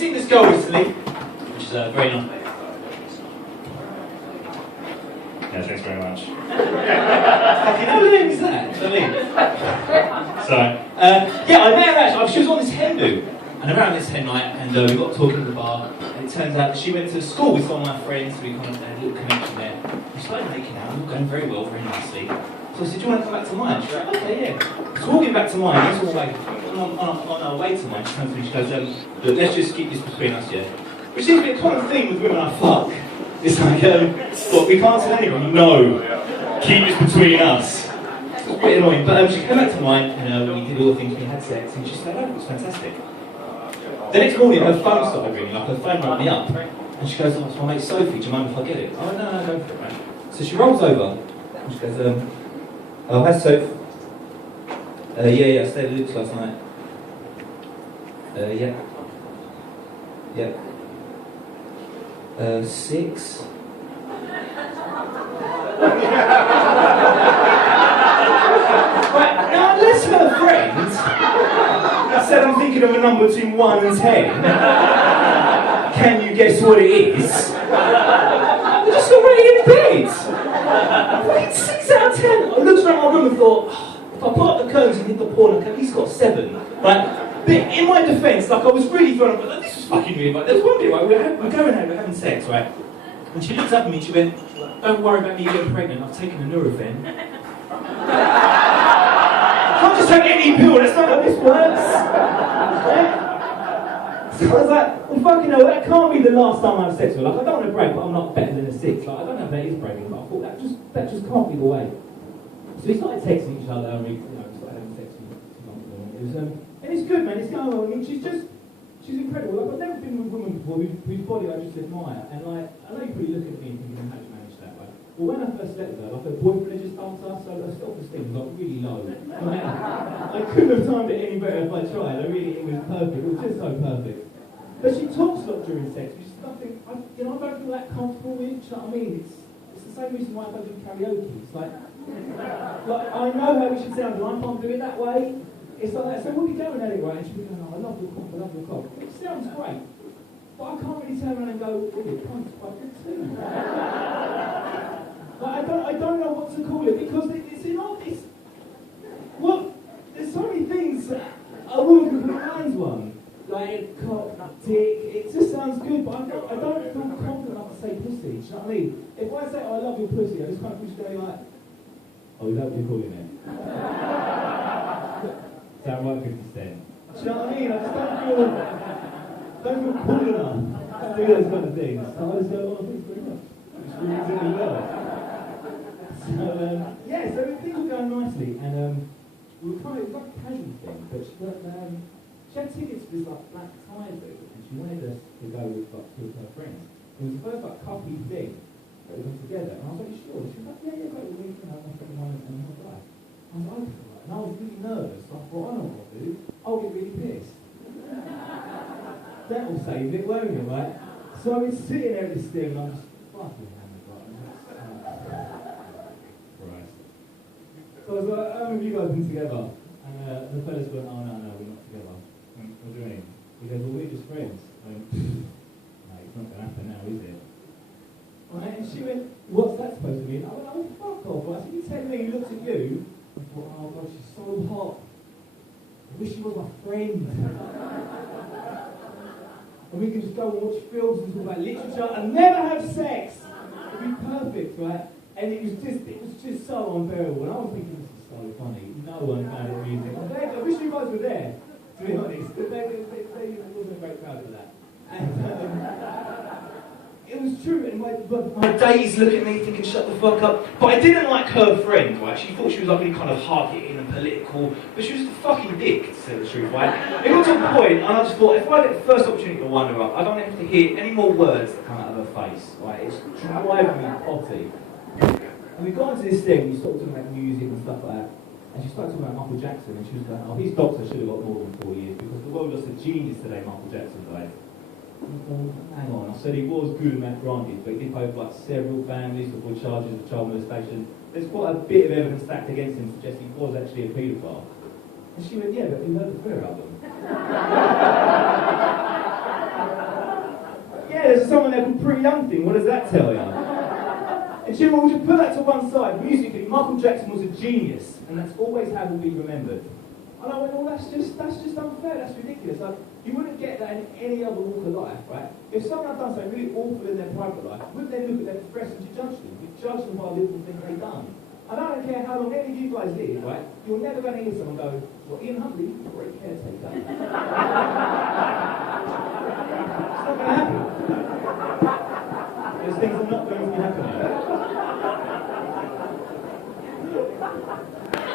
seen this girl recently, which is a very nice lady. Yeah, thanks very much. Fucking how lame is that? Do you know what I mean? So, yeah, I met her actually. She was on this hen do. And around this hen night, and we got talking at the bar, and it turns out that she went to school with some of my friends, so we kind of had a little connection there. We started making out, and we were going very well, very nicely. So I said, do you want to come back to mine? She's like, okay, yeah. So walking back to mine, it's all like, on our way to mine, she comes to me, she goes, look, let's just keep this between us, yeah? Which seems to be a common thing with women I fuck. It's like, look, we can't tell anyone, no, keep this between us. It's pretty annoying, but she came back to mine, and we did all the things, we had sex, and she said, oh, it was fantastic. The next morning, her phone started ringing, like her phone rang me up, and she goes, oh, it's my mate Sophie, do you mind if I get it? Oh, no, go for it, man. So she rolls over, and she goes, oh, hi, Soph. Yeah, I stayed at Luke's last night. Yeah. 6. Right, now unless her friend said I'm thinking of a number between 1 and 10, can you guess what it is? We just got ready in bed. Fucking 6 out of 10. I looked around my room and thought, oh, if I put up the curtains and hit the porn, I could at least got 7. Right? But in my defence, like I was really throwing up, like, this was fucking weird. Like, there was one bit, right, we're going out, we're having sex, right? And she looked up at me and she went, don't worry about me getting pregnant, I've taken a Nurofen. I can't just take any pill, that's not how this works. Right? So I was like, well fucking hell, that can't be the last time I have sex with her. Like, I don't want to brag, but I'm not better than a 6. Like, I don't know if that is bragging, but I thought that just can't be the way. So we started texting each other and we started having sex with it was, and it's good, man, it's going well. I mean, she's incredible. Like, I've never been with a woman before whose body I just admire. And like, I know you probably look at me and thinking, how do you manage that? Like, well, when I first slept with her, like her boyfriend just dumped us, so her self-esteem was like really low. Like, I couldn't have timed it any better if I tried. It was perfect. It was just so perfect. But she talks a lot during sex, which is nothing I don't feel that comfortable with. Do you know what I mean? It's the same reason why I don't do karaoke. It's like I know how it should sound, and I can't do it that way. It's like that. So we'll be going at it, right? And she'll be going, oh, I love your cock, I love your cock. It sounds great, but I can't really turn around and go, oh, your cock's quite good too. Like, I don't know what to call it, because it's in all this. Well, there's so many things a woman can put behind one. Like, cock, dick, it just sounds good, but I don't feel confident enough to say pussy. Do you know what I mean? If I say, oh, I love your pussy, I just kind of just go like, oh, is that what you're calling it? Sound right, 50 Cent. Do you know what I mean? I just don't feel cool enough to do those kind of things. So I just go, oh, thanks very much. Which really really well. So, yeah, so things were going nicely, and we were kind of, it was like a casual thing, but she had tickets for this like black tie thing, and she wanted us to go with like 2 of her friends. It was the first like couple thing that we got together, and I was like, sure? She was like, yeah, great, we'll meet, my friend and my guy. I was like, okay. And I was really nervous, so I thought, I know what I'll do. I'll get really pissed. That will save it, won't it, right? So I was sitting there at this thing, and I'm just fucking hammered, right? Christ. So I was like, how many of you guys been together? And the fellas went, oh, no, we're not together. What do you mean? He goes, well, we're just friends. I went, no, it's not going to happen now, is it? Right, and she went, what's that supposed to mean? I went, oh, fuck off. I said, you tell me, he looked at you. I thought, oh God, she's so hot. I wish she was my friend. And we can just go and watch films and talk about literature and never have sex. It'd be perfect, right? And it was just so unbearable. And I was thinking, this is so funny. No one found it amusing. I wish you guys were there, to be honest. There wasn't a great crowd for that. And it was true, and my days look at me thinking, shut the fuck up. But I didn't like her friend, right? She thought she was like really kind of hard-hitting and political, but she was a fucking dick, to tell the truth, right? It got to a point, and I just thought, if I get the first opportunity to wind her up, I don't have to hear any more words that come out of her face, right? It's driving me potty. And we got into this thing, we started talking about music and stuff like that, and she started talking about Michael Jackson, and she was going, oh, his doctor should have got more than 4 years, because the world lost a genius today, Michael Jackson died. Hang on, I said he was good and that granted, but he did pay for like several families before charges of child molestation. There's quite a bit of evidence stacked against him suggesting he was actually a paedophile. And she went, yeah, but you heard the Thriller album. someone there called Pretty Young Thing. What does that tell you? And Jim, we'll just put that to one side. Musically, Michael Jackson was a genius, and that's always how he'll be remembered. And I went, well, that's just unfair, that's ridiculous. Like, you wouldn't get that in any other walk of life, right? If someone had done something really awful in their private life, wouldn't they look at their profession to judge them? You'd judge them by little things they've done. And I don't care how long any of you guys live, right? You're never going to hear someone go, well, Ian Huntley, great caretaker. It's not going to happen. Those things are not going to be happening.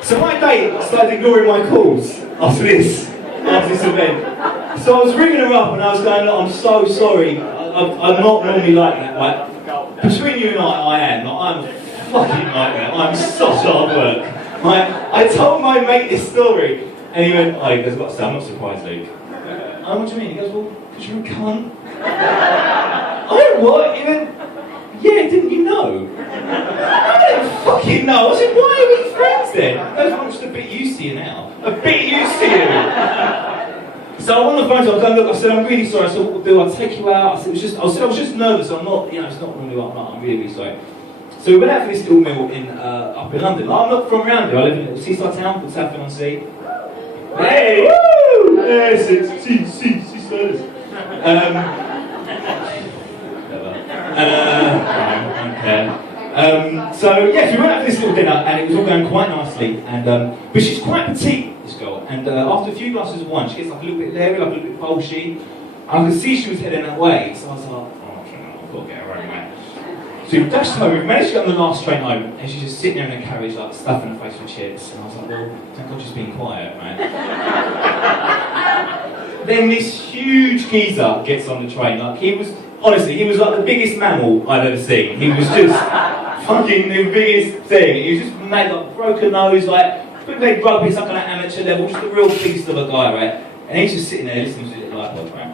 So my date started ignoring my calls after this event. So I was ringing her up and I was going, look, I'm so sorry. I'm not normally like that, right? Between you and I am. Like, I'm a fucking nightmare. I'm such hard work. I told my mate this story and he went, oh, he goes, what's that? I'm not surprised, Luke. Oh, what do you mean? He goes, well, because you're a cunt. I went, what? He went, yeah, didn't you know? I don't fucking know. I said, why are we friends then? I goes, I'm just a bit used to you now. A bit used to you. So I went on the phone to him, I look, I said, I'm really sorry. I said, what we'll do, I'll take you out. I said, I was just nervous. I'm not, it's not normally what I'm not. I'm really, really sorry. So we went out for this little meal up in London. I'm not from around here. I live in a little seaside town called Café. Hey, woo! Yes, it's seaside. So yes, we went out for this little dinner and it was all going quite nicely. And but she's quite petite, this girl. And after a few glasses of wine, she gets like a little bit leery, like a little bit bolshy. I could see she was heading that way, so I was like, oh, I've got to get her home, mate. So we dashed home. We managed to get on the last train home, and she's just sitting there in her carriage, like stuffing her face with chips. And I was like, well, thank God she's being quiet, man. Then this huge geezer gets on the train. Like he was like the biggest mammal I've ever seen. He was just fucking the biggest thing. He was just made like broken nose, like played rugby, it's like on an amateur level, just a real beast of a guy, right? And he's just sitting there listening to the iPod, right?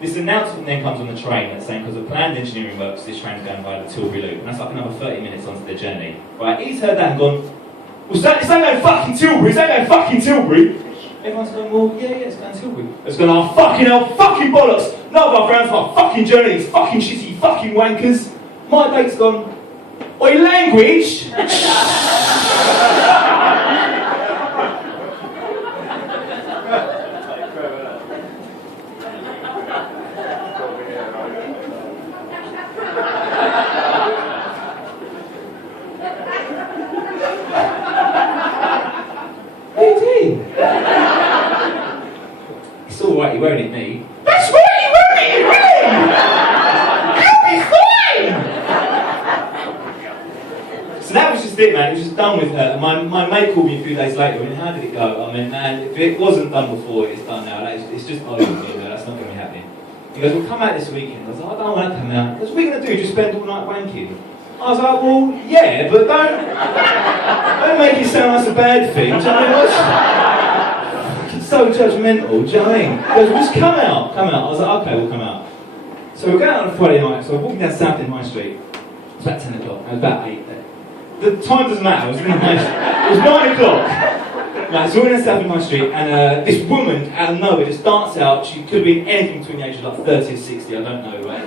This announcement then comes on the train that's saying because of planned engineering works, this train's going via the Tilbury Loop, and that's like another 30 minutes onto their journey, right? He's heard that and gone, well, it's ain't going fucking Tilbury, it's ain't going fucking Tilbury. Everyone's going, well, yeah, it's going to Tilbury. It's going, oh, fucking hell, fucking bollocks. None of our friends for our fucking journey, these fucking shitty fucking wankers. My date's gone, oi, language! It's alright, you won't hit me. That's right, you won't hit me! You'll be fine! So that was just it, man. It was just done with her. My mate called me a few days later. I mean, how did it go? I mean, man, if it wasn't done before, it's done now. It's just over, that's not going to be happening. He goes, well, come out this weekend. I was like, I don't want to come out. He goes, what are you going to do? Just spend all night wanking? I was like, well, yeah, but don't make it sound like a bad thing. Do you know what I mean? It's so judgmental, do you know what I mean? He goes, well, just come out. I was like, okay, we'll come out. So we're going out on a Friday night, so we're walking down South in High Street. It's about 10 o'clock, it was about 8 there. The time doesn't matter, it was 9 o'clock. Right, so we're in South in High Street, and this woman out of nowhere just darts out. She could have been anything between the ages of like 30 or 60, I don't know, right?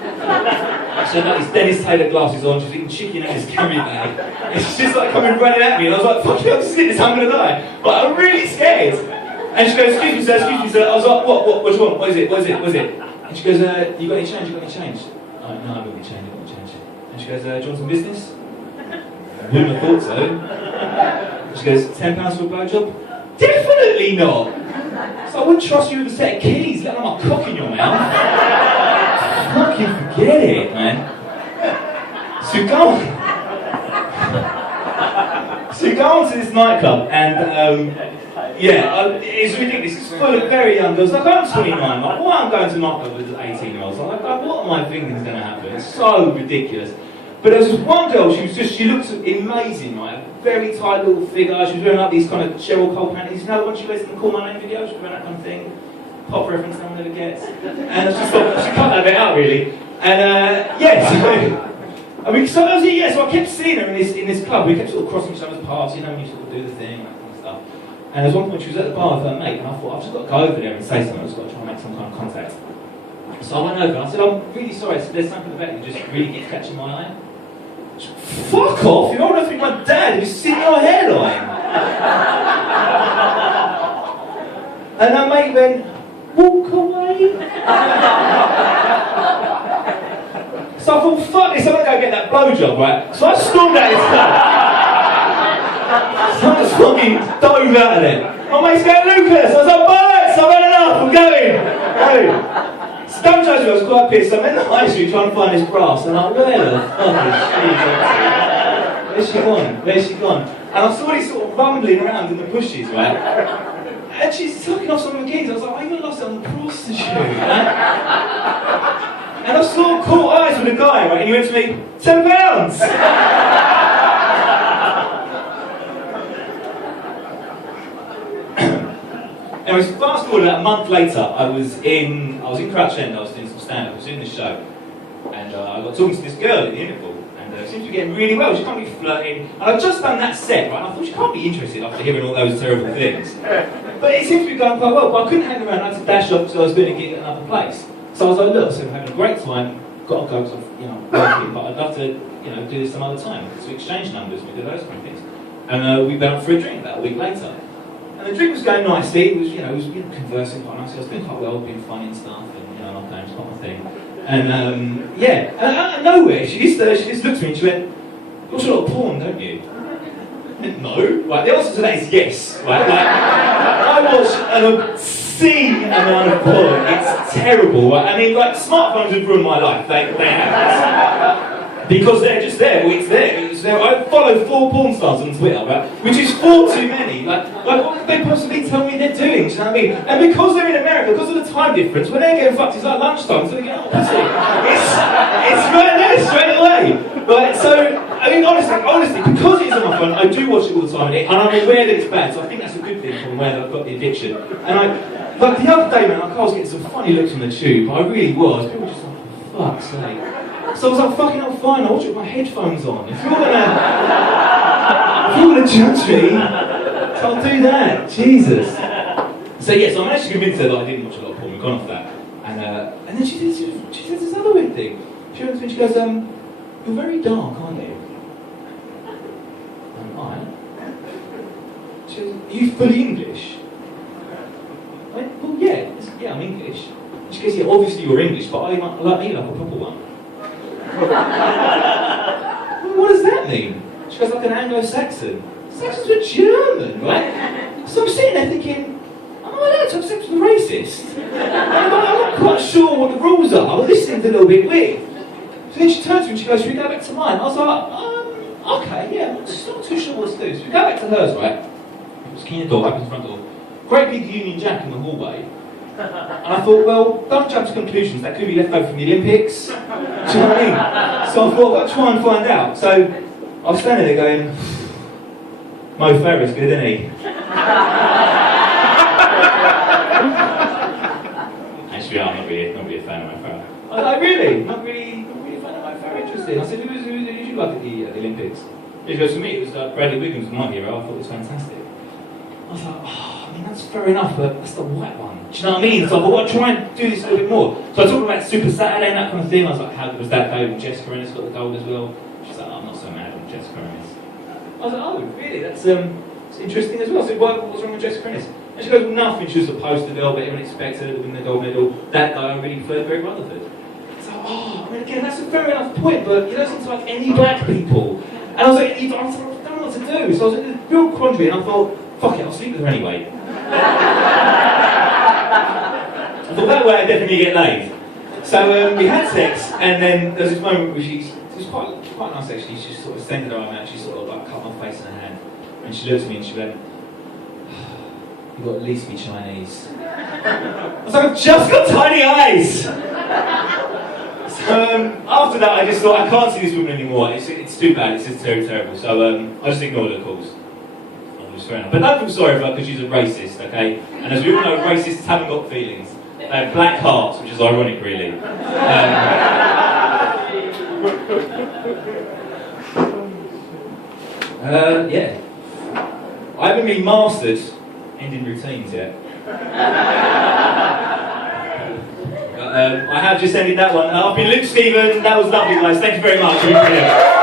She had like these Dennis Taylor glasses on, she was eating chicken out of his carry bag. And she's just like coming running at me, and I was like, fuck you, I'm just sitting this, I'm gonna die. But I'm really scared. And she goes, excuse me sir. I was like, what do you want? What is it? And she goes, you got any change? I went, no, I haven't got any change, And she goes, do you want some business? Wouldn't have thought so. She goes, £10 for a blowjob? Definitely not! So I wouldn't trust you with a set of keys, let alone my cock in your mouth. Fucking forget it, man. So you go on to this nightclub, and it's ridiculous. It's full of very young girls. Like, I'm 29, like, why am I going to a nightclub with 18-year-olds? Like, what am I thinking is going to happen? It's so ridiculous. But there was this one girl, she looked amazing, right? A very tight little figure. She was wearing like these kind of Cheryl Cole panties. You know, when she wears the Call My Name video, she was wearing that kind of thing. Pop reference no one ever gets. And I just thought, she cut that bit out, really. And, so I kept seeing her in this club. We kept sort of crossing each other's paths, you know, when you sort of do the thing, that kind of stuff. And there was one point she was at the bar with her mate, and I thought, I've just got to go over there and say something. I've just got to try and make some kind of contact. So I went over and I said, I'm really sorry, I said, there's something about you just really keeps catching my eye. She said, fuck off, you're old enough to be my dad, you've seen your hairline. And her mate went, walk away. So I thought, fuck this, I'm gonna go get that blowjob, right? So I stormed out his car. So I just fucking dove out of there. My mate's going, Lucas! I was like, bollocks, I've had enough, I'm going! So don't judge me, I was quite pissed. I'm in the high street trying to find this brass, and I'm like, where the fuck is she? Where's she gone? And I saw this sort of rumbling around in the bushes, right? And she's sucking off some of the keys. I was like, I even lost it on the prostitute, right? And I saw caught eyes with a guy, right? And he went to me, £10! Anyways, fast forward about a month later, I was in Crouch End, I was doing some stand-up, I was doing this show, and I got talking to this girl at the interval, and she seemed to be getting really well, she can't be flirting, and I'd just done that set, right, and I thought she can't be interested after hearing all those terrible things. But it seemed to be going quite well, but I couldn't hang around, I had to dash off because I was doing a gig at another place. So I was like, look, so I'm having a great time, got to go because I'm, working, but I'd love to, do this some other time, to exchange numbers, we did those kind of things. And we went out for a drink about a week later. And the drink was going nicely, it was conversing quite nicely, I was doing quite well, being funny and stuff, and not playing, it's not my thing. And and out of nowhere, she just looked at me and she went, you watch a lot of porn, don't you? I went, no. Right, the answer to that is yes. Right? Like, I watch an obscene amount of porn, it's terrible. Right? I mean, like, smartphones have ruined my life, they have. Because they're just there, well, it's there. I follow 4 porn stars on Twitter, right? Which is 4 too many. Like what could they possibly tell me they're doing? Do you know what I mean? And because they're in America, because of the time difference, when they're getting fucked, it's like lunchtime, so they get, oh, pussy. It's right there, straight away. Right, so, I mean, honestly, because it is on my phone, I do watch it all the time, and I'm aware that it's bad, so I think that's a good thing from where I've got the addiction. And like the other day, man, I was getting some funny looks on the tube, I really was. People were just like, for fuck's sake. So I was like, fucking hell, fine, I'll watch it with my headphones on. If you're gonna judge me, I'll do that. Jesus. So yes, I'm actually convinced her that I didn't watch a lot of porn, we've gone off that. And then she says this other weird thing. She went to me and she goes, you're very dark, aren't you? I'm fine. She goes, are you fully English? I went, well, yeah, I'm English. And she goes, yeah, obviously you're English, but I like me like a proper one. What does that mean? She goes, like an Anglo-Saxon. Saxons are German, right? So I'm sitting there thinking, am I allowed to have sex with a racist? I'm not quite sure what the rules are, this seems a little bit weird. So then she turns to me and she goes, should we go back to mine? I was like, okay, yeah, I'm just not too sure what to do. So we go back to hers, right? Just key in the door, opens the front door. Great big Union Jack in the hallway. And I thought, well, don't jump to conclusions, that could be left over from the Olympics. Do you know what I mean? So I thought, I'll try and find out. So I was standing there going, Mo Farah's good, isn't he? Actually, I'm not really a fan of Mo Farah. I was like, really? Not really a fan of Mo Farah, interesting. I said, who did you like at the Olympics? He goes, for me, it was Bradley Wiggins was my hero, I thought it was fantastic. I was like, I mean, that's fair enough, but that's the white one. Do you know what I mean? So I thought, well, I'll try and do this a little bit more. So I talked about Super Saturday and that kind of thing. I was like, how good was that day? Jessica Ennis got the gold as well. She's like, oh, I'm not so mad with Jessica Ennis. I was like, oh, really? That's interesting as well. So what was wrong with Jessica Ennis? And she goes, well, nothing. She was a poster girl, but everyone expected her to win the gold medal. That guy I really preferred Greg Rutherford. So, I mean, again, that's a fair enough point, but you don't seem to like any black people. And I was like, I don't know what to do. So I was in a real quandary, and I thought, fuck it, I'll sleep with her anyway. I thought that way I'd definitely get laid. So we had sex, and then there was this moment where it was quite nice actually, she sort of extended her arm out, she sort of like cut my face in her hand, and she looked at me and she went, you've got to at least be Chinese. I was like, I've just got tiny eyes! So after that I just thought, I can't see this woman anymore, it's too bad, it's just terrible, so I just ignored her calls. Fair enough. But don't feel sorry for her because she's a racist, okay? And as we all know, racists haven't got feelings. They have black hearts, which is ironic, really. Yeah. I haven't been mastered ending routines yet. But, I have just ended that one. I've been Luke Stephen. That was lovely, guys. Thank you very much.